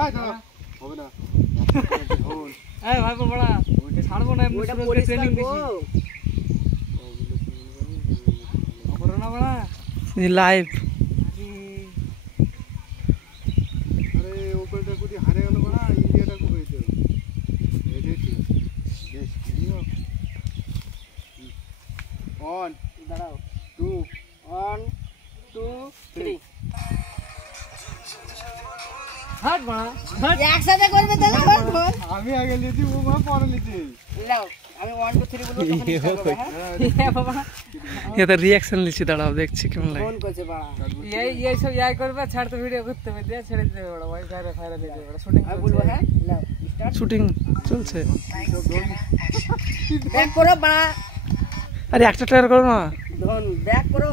আয় দাঁড়া হবে না এই ভাই বড়া ওইটা ছাড়বো না এমনি সুরজকে ট্রেনিং দিছি করো না বড়া লাইভ আরে ওপরটা কোটি হারে গেল বড়া ইন্ডিয়াটা কো হইছে এটাই ঠিক বেশ কিও অন দাঁড়াও 2 1 2 3 হাট বড়া হাট একসাথে করবে তাহলে বল আমি আগে লিখি ও মা পরে লিখি নাও আমি 1 2 3 বলবো তখন এ বাবা এটা রিঅ্যাকশন লিখছি দাঁড়াও দেখছি কেমন লাগে ফোন করছে বাড়া এই সব ইয়াই করবে ছাড়তে ভিডিও করতে হবে দিয়ে ছেড়ে দিতে বড় ভাই ফায়ার দিয়ে বড় শুটিং আমি বলবো হ্যাঁ নাও স্টার্ট শুটিং চলছে ব্যাক করো বাড়া আরে একটা ট্রাই করো না ধন ব্যাক করো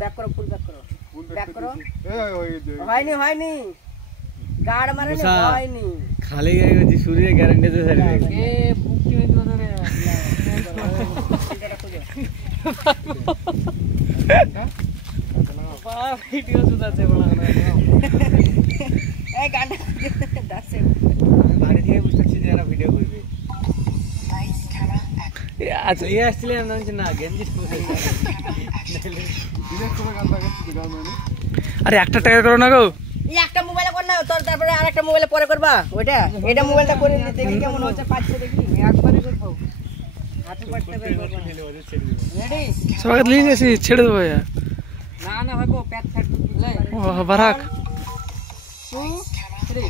ব্যাক করো ফুল ব্যাক করো ব্যাক করো হয়নি গাড় মারনি হয়নি খালি গেছে সূর্য গ্যারান্টি দে স্যার এ বুক কিনে দিও ধরে বাবা ভিডিও সুদাছে বড় এই গানটা দাসে বাড়ি থেকে বুঝতেছি যে এরা ভিডিও করবে আচ্ছা এই আসলে না না গেঞ্জি দিনে করে গান লাগাচ্ছি গান মানে আরে একটা ট্রাই করো না গো এই একটা মোবাইলে কর না তোর তারপরে আরেকটা মোবাইলে পরে করবা ওইটা এটা মোবাইলটা করে দেখি কেমন হচ্ছে পাচ্ছে দেখি একবারই করবো হাতে পাটতে পারবো রেডি সবাইকে লিয়ে গেছি ছেড়ে দেবো না না ভাইবো প্যাট ফ্যাট লে ও বারাক 2 3